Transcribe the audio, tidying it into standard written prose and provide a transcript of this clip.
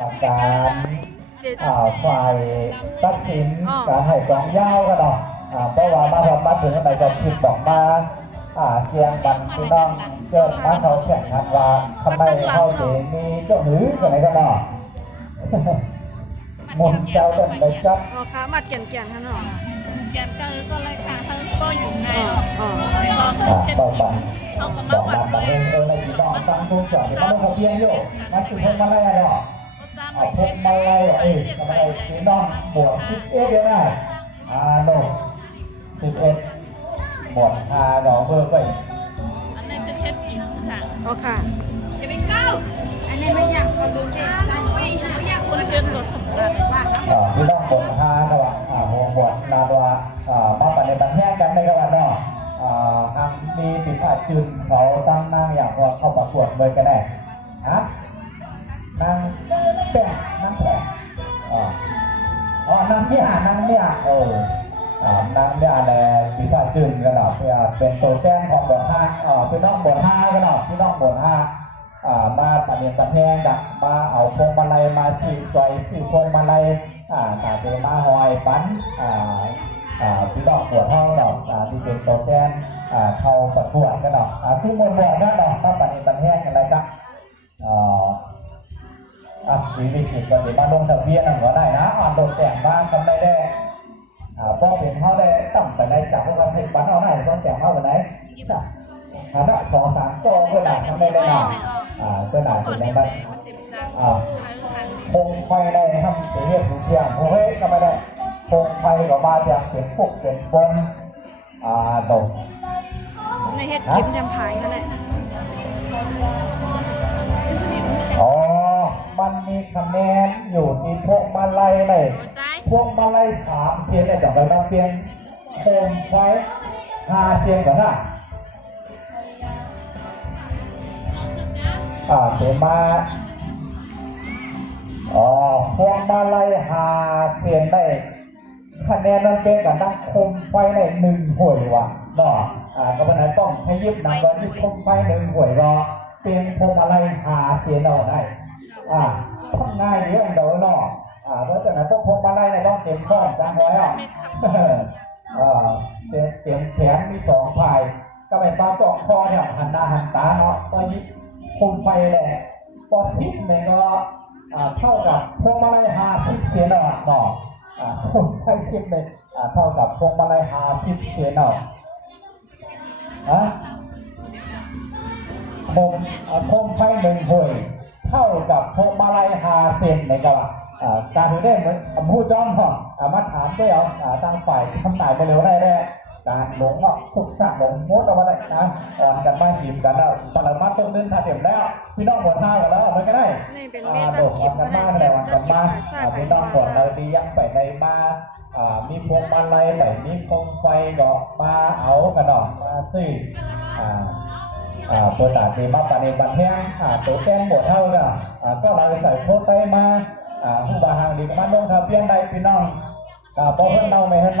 การฝ่ายตัดสินการให้กองยาวกันเนาะเพราะว่ามาถึงอะไรจะคิดบอกมาเกียงบันพี่น้องเกิดมาเขาแข่งขันว่าทำไมเขาถึงมีเจ้าหนูกันไหนกันเนาะมุนเจ้าเดินไปจับขามัดเกี่ยนท่านเนาะเกี่ยนก็เลยค่ะเธอก็อยู่ในต่อไปบอกมาเองในพี่น้องตั้งตัวเฉยๆมันต้องเพียงอยู่มาสุดท้ายมาแล้วเนาะพกมาไล่ทำไมพี่น้องบวก11เดียวนะโน่11หมดดอกเบอร์ไปอันนี้เป็นเทปอีกค่ะค่ะจะไปเข้าอันนี้ไม่อยากคนดูได้ไม่อยากคนเดินรถสมบูรณ์ว่าพี่น้องบวกนะว่าหัวบวกนาว่ามาปฏิบัติแห้งกันในกระบวนเนาะทำมีติดจุดเขาตั้งนั่งอย่างว่าเข้าประกวดเลยก็ได้ฮะนั่งแป้งนั่งแป้งนั่งเนี่ยนั่งเนี่ยนั่งเนี่ยอะไรปีศาจจืดกันหรอเป็นตัวแจ้งของบทห้าพี่น้องบทห้ากันหรอพี่น้องบทห้ามาปฏิบัติแห้งกันมาเอาพวงมาลัยมาสี่จอยสี่พวงมาลัยตาเดมาหอยปั้นพี่น้องบทห้าหรอกที่เป็นตัวแจ้งเข้าประกวดกันหรอทุกคนบอกนั่นหรอกมาปฏิบัติแห้งอะไรกันชีวิตจิตก็จะมาลงทะเบียนหัวได้นะโดนแต่งบ้างทำได้แน่พอเป็นเขาได้ตั้งแต่ในจากพวกเราเห็นปันเอาได้ต้องแต่งเขาวันไหนฐานะ2-3ตัวเพื่อนทำได้แน่นอนเพื่อนเป็นในบ้านคงไฟได้ทำเสียทุกอย่างโอ้ยก็ไม่ได้คงไฟก็มาจากเสียงปุกเสียงบนตกในเฮ็ดคลิปยังถ่ายกันเลยมันมีคะแนนอยู่ที่พวกมาลัยเลยพวกมาลัย3 เสียงเนี่ยจากไปมาเปลี่ยนโคมไฟ5 เสียงก่อนนะเสียมาพวกมาลัย5 เสียงได้คะแนนนั้นเป็นกับนั่งโคมไฟใน1 หวยวะเนาะก็เป็นต้องให้ยึดนำไว้ที่โคมไฟ1 หวยรอเป็นพวกมาลัย5 เสียงเอาได้ทำง่ายเยอะเดี๋ยวเนาะเพราะฉะนั้นพวกมาไล่ในต้องเต็มข้อจังไว้เต็มแขนมี2 ฝ่ายก็ไปปาจ่อคอเนี่ยหันหน้าหันตาเนาะก็ยิบคุมไฟแหละพอทิศเนี่ยก็เท่ากับพวกมาไล่50 เสียเนาะคุมไฟทิศเลยเท่ากับพวกมาไล่50 เสียเนาะคุมไฟ1 หวยเท่ากับพวงมาลัย5 เซนในกระการถือได้เหมือนผู้จ้อมมาถามด้วยตั้งฝ่ายทำนายไปเร็วได้แน่การหลงทุกสักหลงมดเอาไว้ได้นะกันมาหิมกันแล้วสารพัดต้นเดินทางเต็มแล้วพี่น้องบวชท่ากันแล้วมันก็ได้โดดกันมาแต่วันกันมาพี่น้องบวชเราดียังไปในมามีพวงมาลัยไหนมีโคมไฟก็มาเอากันหน่อยมาซื้อตัวตัดดีมาปฏิบัติแห้งตัวแก้งบทเท่าเนี่ยก็เราใส่โคตรได้มาผู้บาหางดีมาลงทะเบียนได้พี่น้องพอเพื่อนเราไม่ให้เรา